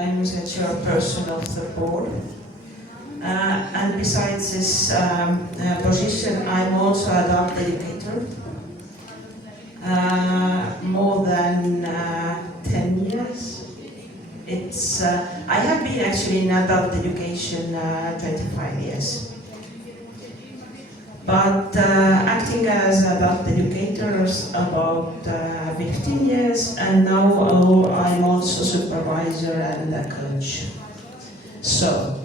I'm the chairperson of the board. And besides this position, I'm also adult educator. More than 10 years. I have been actually in adult education 25 years. But acting as adult educator about 15 years, and now I'm also supervisor and a coach. So,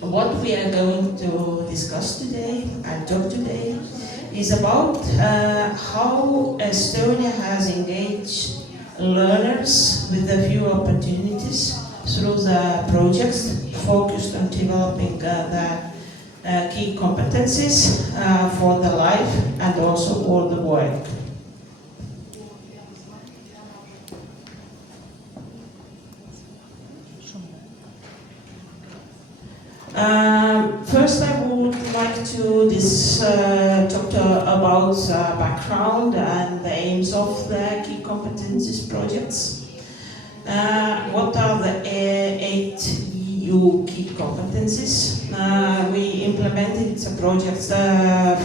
what we are going to discuss today and talk today is about how Estonia has engaged learners with a few opportunities through the projects focused on developing the key competencies for the life and also all the work. First, I would like to talk about the background and the aims of the key competencies projects. What are the 8 EU key competencies? We implemented the projects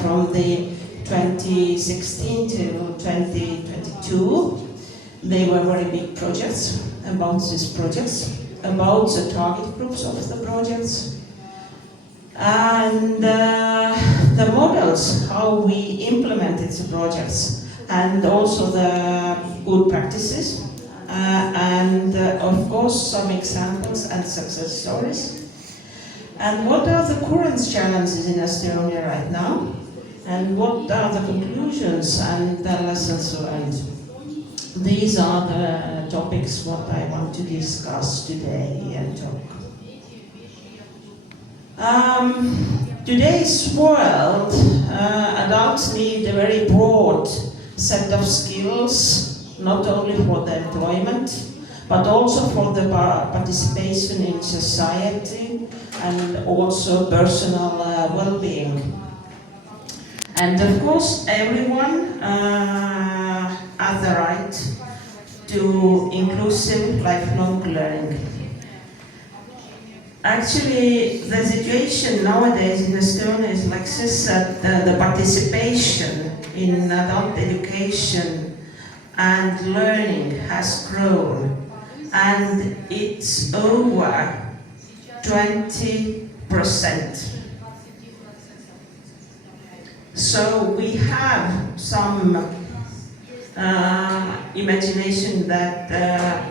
from the 2016 to 2022. They were very big projects about these projects, about the target groups of the projects, and the models, how we implemented the projects, and also the good practices, and of course some examples and success stories. And what are the current challenges in Estonia right now? And what are the conclusions and the lessons learned? These are the topics what I want to discuss today and talk. Today's world, adults need a very broad set of skills, not only for the employment, but also for the participation in society and also personal well-being. And of course, everyone has the right to inclusive lifelong learning. Actually, the situation nowadays in Estonia is like this, that the participation in adult education and learning has grown, and it's over 20%. So we have some imagination that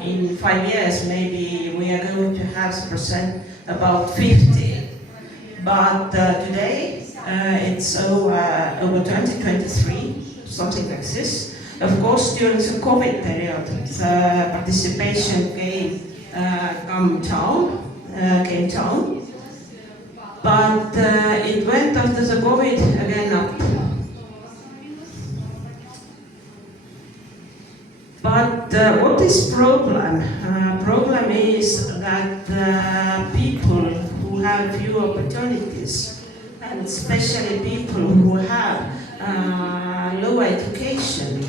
in 5 years maybe we are going to have the percent about 50, but today it's over 2023, something like this. Of course, during the COVID period, the participation came down, but it went after the COVID again up. But what is problem? Problem is that people who have few opportunities, and especially people who have low education,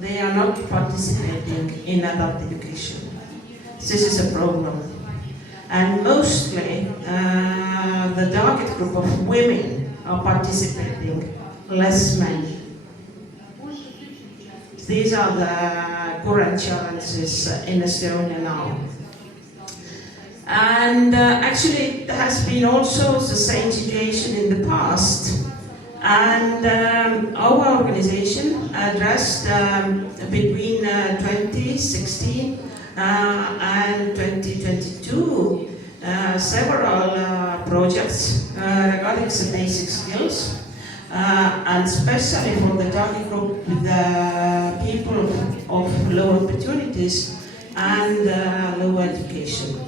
they are not participating in adult education. This is a problem. And mostly the target group of women are participating, less men. These are the current challenges in Estonia now. And actually it has been also the same situation in the past. And our organization addressed between 2016 and 2022 several projects regarding the basic skills. And especially for the target group with the people of low opportunities and low education.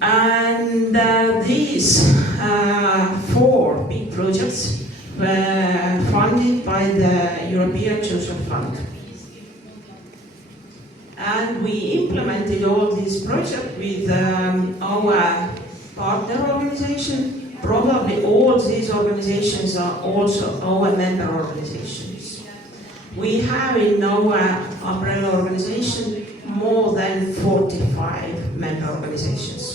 And these 4 big projects were funded by the European Social Fund. And we implemented all these projects with our partner organization. Probably all these organizations are also our member organizations. We have in our umbrella organization more than 45 member organizations.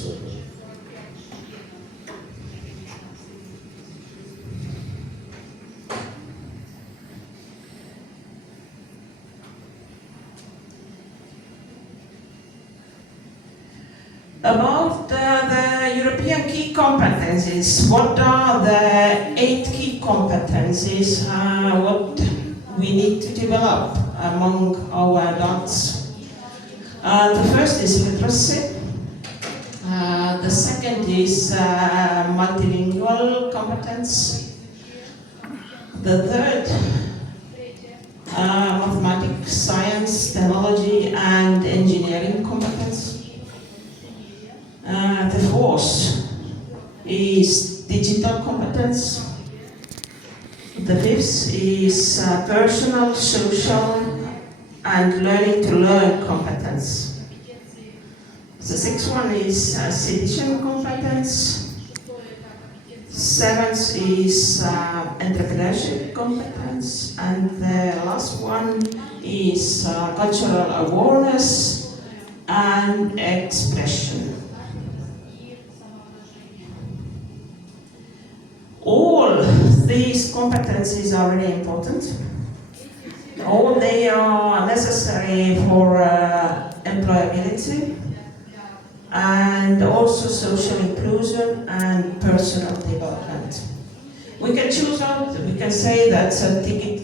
About the European key competencies, what are the 8 key competencies what we need to develop among our adults? The first is literacy. The second is multilingual competence. The third, mathematics, science, technology, and engineering competence. The fourth is digital competence. The fifth is personal, social, and learning to learn competence. The sixth one is citizen competence. Seventh is entrepreneurship competence. And the last one is cultural awareness and expression. All these competencies are very important. All they are necessary for employability and also social inclusion and personal development. We can choose out, we can say that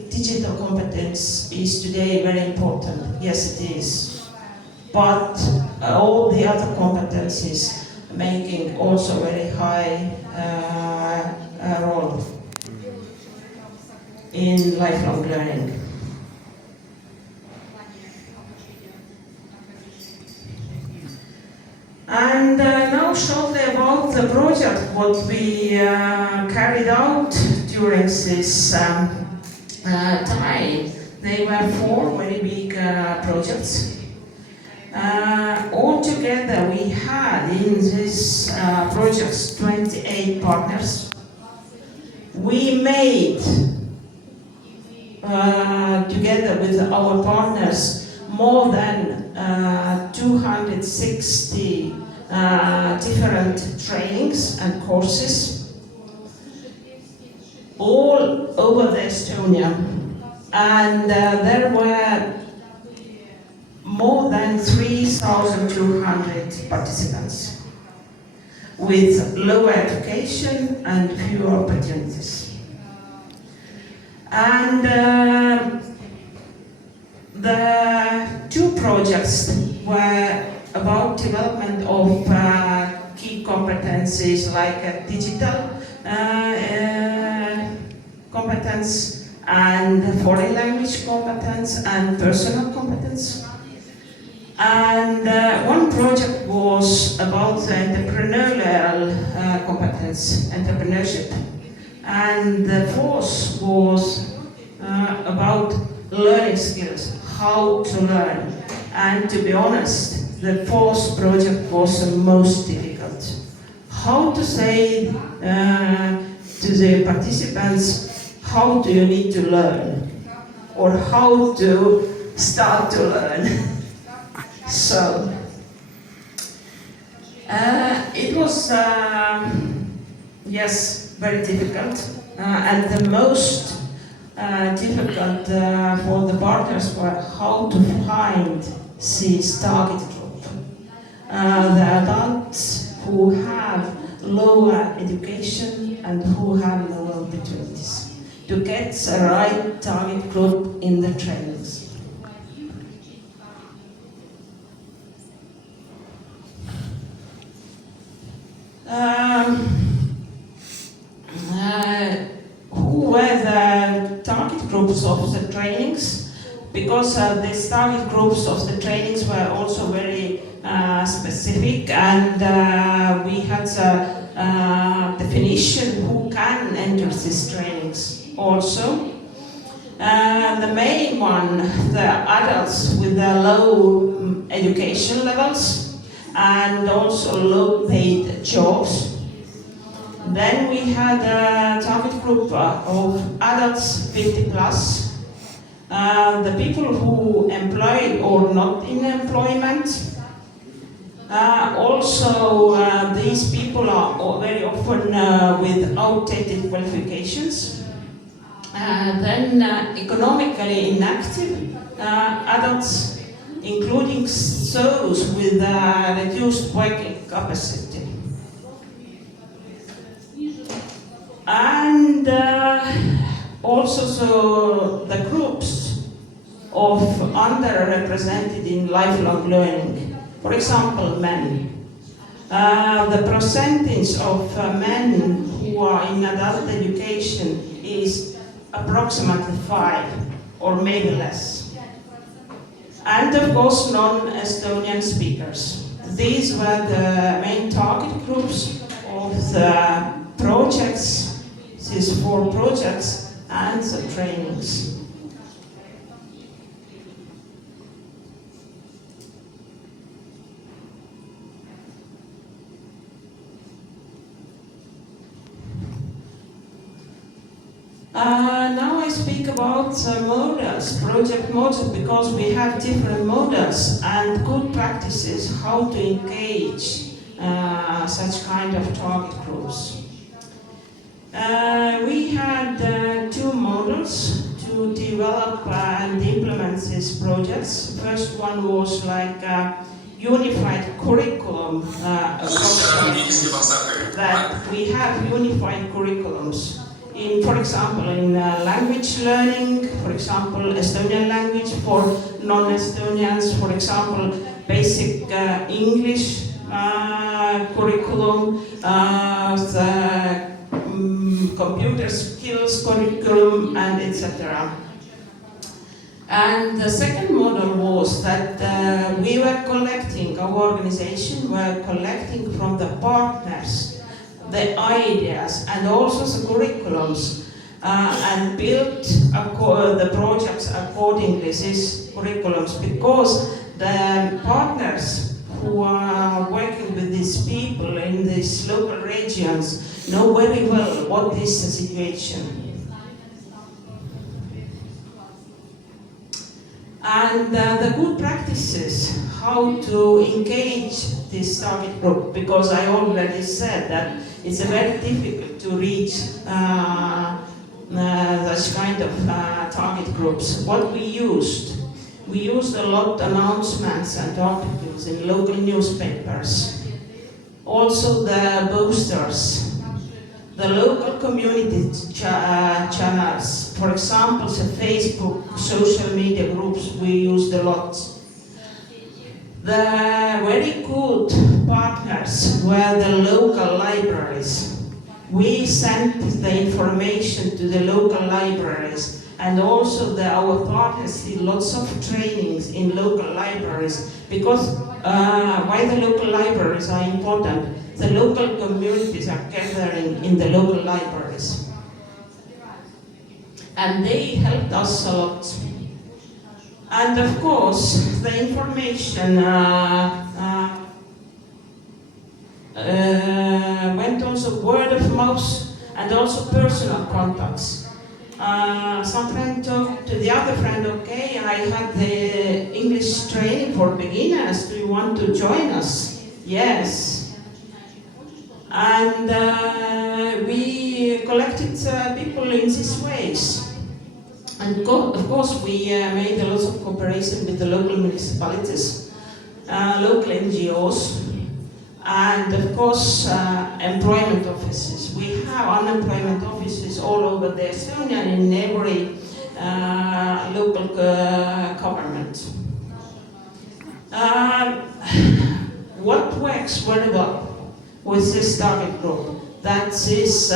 digital competence is today very important. Yes, it is. But all the other competencies making also very high role in lifelong learning. And now shortly about the project what we carried out during this time. They were 4 very big projects. Altogether we had in these projects 28 partners. We made, together with our partners, more than 260 different trainings and courses all over the Estonia. And there were more than 3,200 participants with lower education and fewer opportunities. And the 2 projects were about development of key competencies like digital competence and foreign language competence and personal competence. And one project was about the entrepreneurial competence, entrepreneurship. And the 4th was about learning skills, how to learn. And to be honest, the 4th project was the most difficult. How to say to the participants, how do you need to learn? Or how to start to learn? So, it was, yes, very difficult. And the most difficult for the partners were how to find this target group. The adults who have lower education and who have lower opportunities. To get the right target group in the trainings. Who were the target groups of the trainings? Because these target groups of the trainings were also very specific, and we had a definition who can enter these trainings also. The main one, the adults with the low education levels and also low paid jobs. Then we had a target group of adults 50 plus the people who employed or not in employment. Also, these people are very often with outdated qualifications. Then economically inactive adults, including those with reduced working capacity. And also so the groups of underrepresented in lifelong learning. For example, men. The percentage of men who are in adult education is approximately 5 or maybe less. And of course, non-Estonian speakers. These were the main target groups of the projects, these 4 projects and the trainings. Now I speak about models, project models, because we have different models and good practices how to engage such kind of target groups. We had 2 models to develop and implement these projects. First one was like a unified curriculum that we have unified curriculums. In, for example, in language learning, for example, Estonian language for non-Estonians, for example, basic English curriculum, the computer skills curriculum, and etc. And the second model was that we were collecting, our organization were collecting from the partners the ideas and also the curriculums and built the projects accordingly, these curriculums, because the partners who are working with these people in these local regions know very well what is the situation. And the good practices, how to engage this target group, because I already said that it's very difficult to reach this kind of target groups. What we used a lot of announcements and articles in local newspapers. Also the posters, the local community channels. For example, the Facebook social media groups we used a lot. The very good partners were the local libraries. We sent the information to the local libraries, and also our partners did lots of trainings in local libraries, because why the local libraries are important? The local communities are gathering in the local libraries. And they helped us a lot. And of course, the information went also word of mouth and also personal contacts. Some friend talked to the other friend, okay, I had the English training for beginners, do you want to join us? Yes. And we collected people in these ways. And of course, we made a lot of cooperation with the local municipalities, local NGOs, and of course, employment offices. We have unemployment offices all over the Estonia in every local government. What works very well with this target group? That is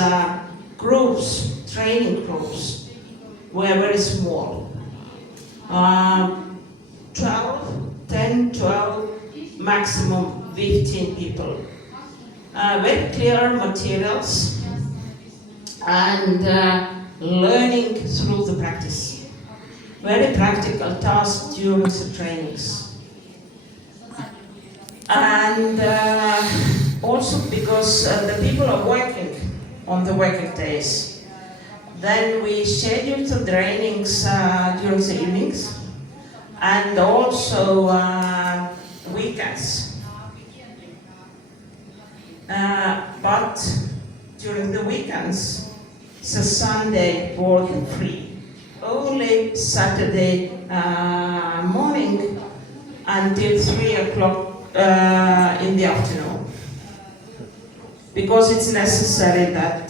groups, training groups, were very small. 10, 12, maximum 15 people. Very clear materials and learning through the practice. Very practical tasks during the trainings. And also because the people are working on the working days. Then we schedule the trainings during the evenings and also weekends. But during the weekends, the Sunday work free. Only Saturday morning until 3 o'clock in the afternoon. Because it's necessary that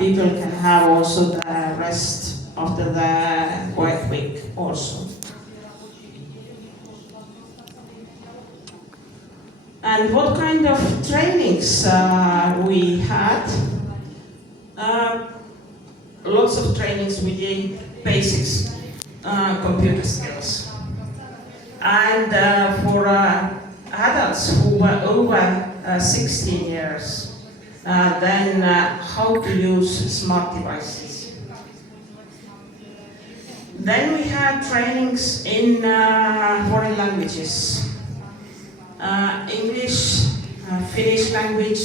people can have also the rest after the work week also. And what kind of trainings we had? Lots of trainings we did, basics, computer skills. And for adults who were over 16 years, then how to use smart devices. Then we had trainings in foreign languages. English, Finnish language,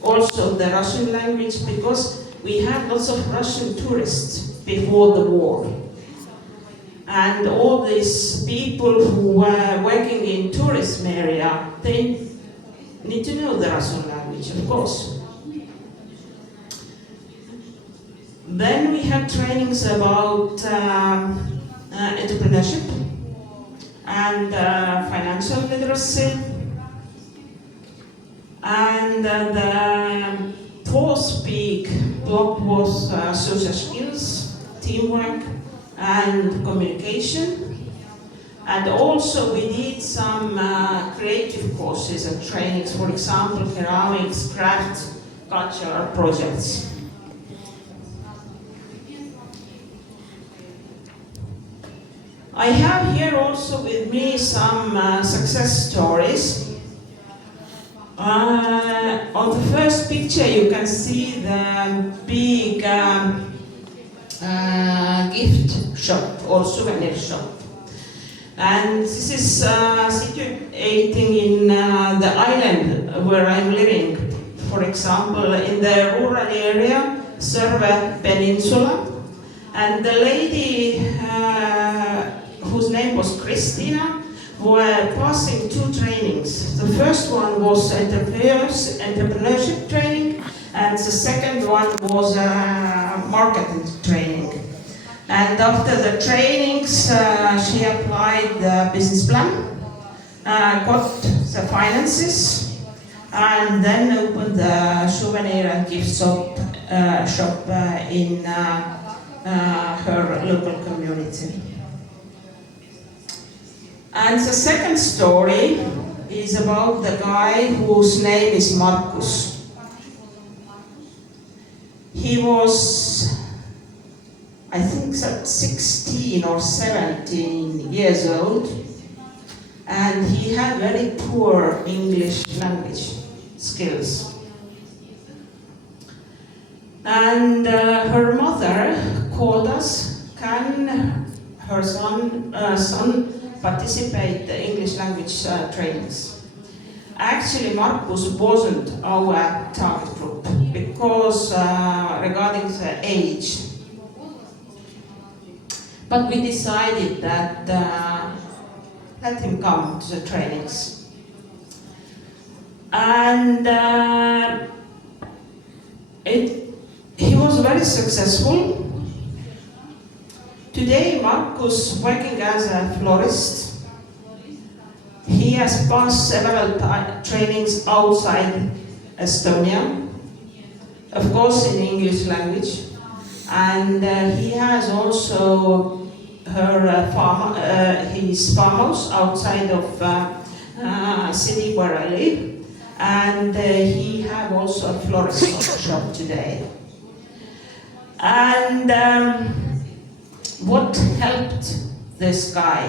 also the Russian language, because we had lots of Russian tourists before the war. And all these people who were working in tourism area, they need to know the Russian language, of course. Then we had trainings about entrepreneurship and financial literacy. And the fourth big block was social skills, teamwork, and communication. And also we did some creative courses and trainings, for example, ceramics, craft, cultural projects. I have here also with me some success stories. On the first picture you can see the big gift shop or souvenir shop. And this is situating in the island where I'm living. For example, in the rural area, Sõrve Peninsula. And the lady whose name was Christina were passing two trainings. The first one was entrepreneurship training, and the second one was marketing training. And after the trainings, she applied the business plan, got the finances, and then opened the souvenir and gift shop in her local community. And the second story is about the guy whose name is Markus. He was, I think, 16 or 17 years old, and he had very poor English language skills. And her mother called us, can her son participate in the English language trainings. Actually, Markus wasn't our target group because regarding the age. But we decided that let him come to the trainings. And he was very successful. Today, Markus working as a florist. He has passed several trainings outside Estonia, of course in English language, and he has also his farmhouse outside of city where I live, and he have also a florist shop today. And what helped this guy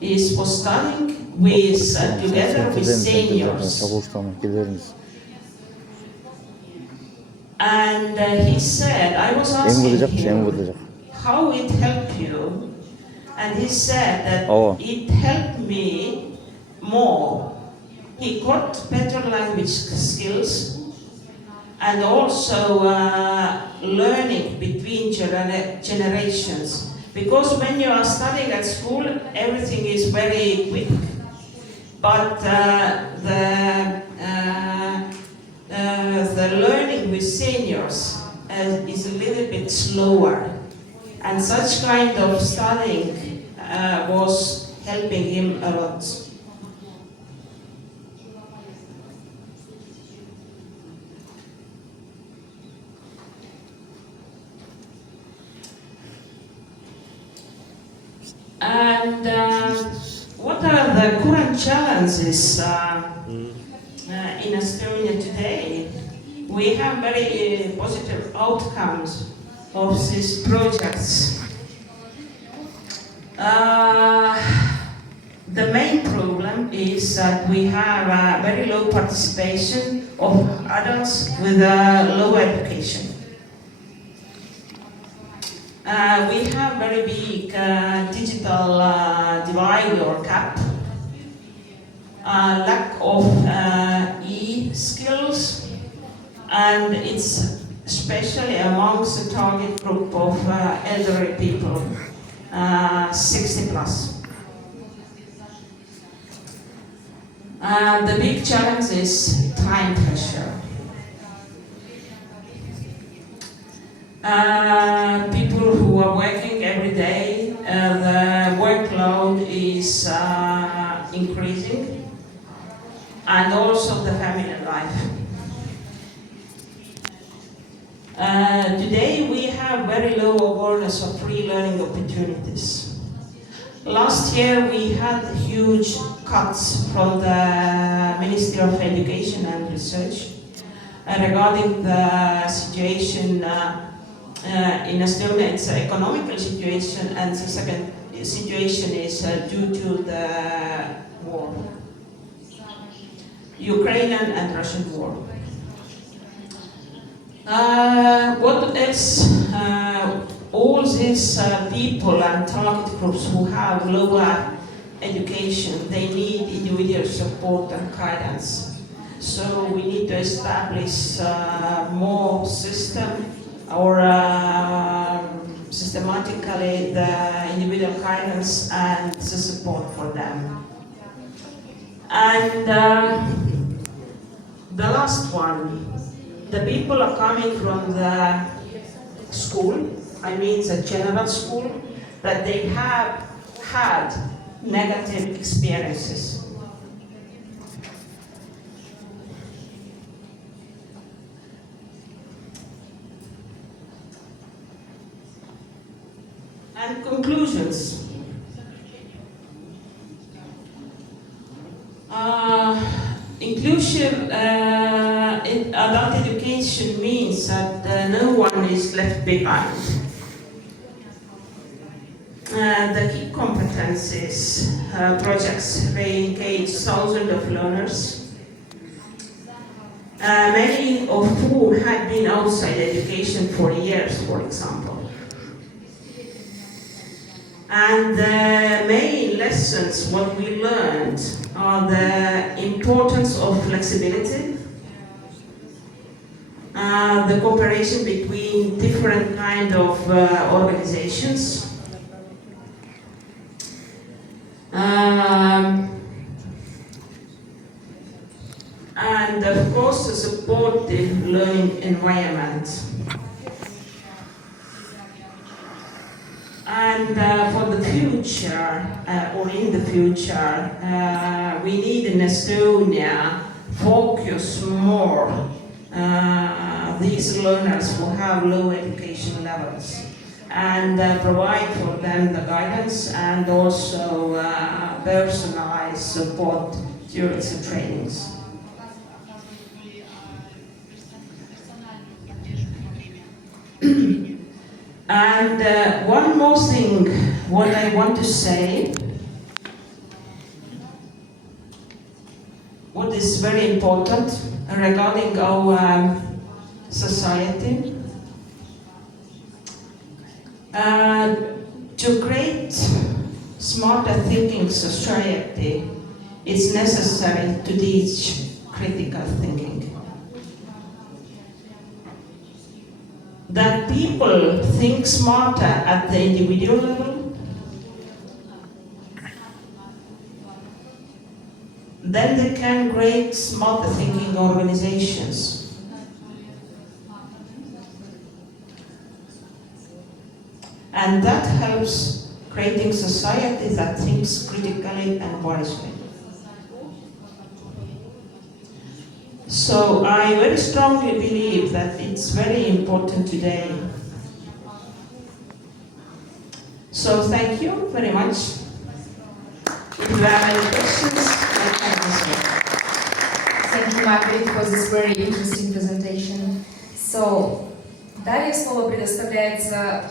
was studying with together with seniors. And he said, I was asking him how it helped you, and he said that it helped me more. He got better language skills, and also learning between generations. Because when you are studying at school, everything is very quick. But the learning with seniors is a little bit slower. And such kind of studying was helping him a lot. And what are the current challenges in Estonia today? We have very positive outcomes of these projects. The main problem is that we have a very low participation of adults with low education. We have very big digital divide or gap, lack of e-skills, and it's especially amongst the target group of elderly people, 60 plus. The big challenge is time pressure. People who are working every day, the workload is increasing, and also the family life. Today we have very low awareness of free learning opportunities. Last year we had huge cuts from the Ministry of Education and Research regarding the situation in Estonia. It's an economical situation, and the second situation is due to the war, Ukrainian and Russian war. What else? All these people and target groups who have lower education, they need individual support and guidance. So we need to establish more system or systematically the individual guidance and the support for them. And the last one, the people are coming from the school, I mean the general school, that they have had negative experiences. And conclusions. Inclusive adult education means that no one is left behind. The key competencies projects, they engage thousands of learners, many of whom had been outside education for years, for example. And the main lessons, what we learned, are the importance of flexibility, the cooperation between different kind of organizations, and of course a supportive learning environment. And for the future, or in the future, we need in Estonia focus more these learners who have low education levels, and provide for them the guidance and also personalized support during the trainings. And one more thing, what I want to say, what is very important regarding our society, to create smarter thinking society, it's necessary to teach critical thinking. that people think smarter at the individual level, then they can create smarter thinking organizations. And that helps creating society that thinks critically and wisely. So I very strongly believe that it's very important today. So thank you very much. If you have any questions, I can answer. Thank you, Margaret, for this very interesting presentation. So, далее слово предоставляется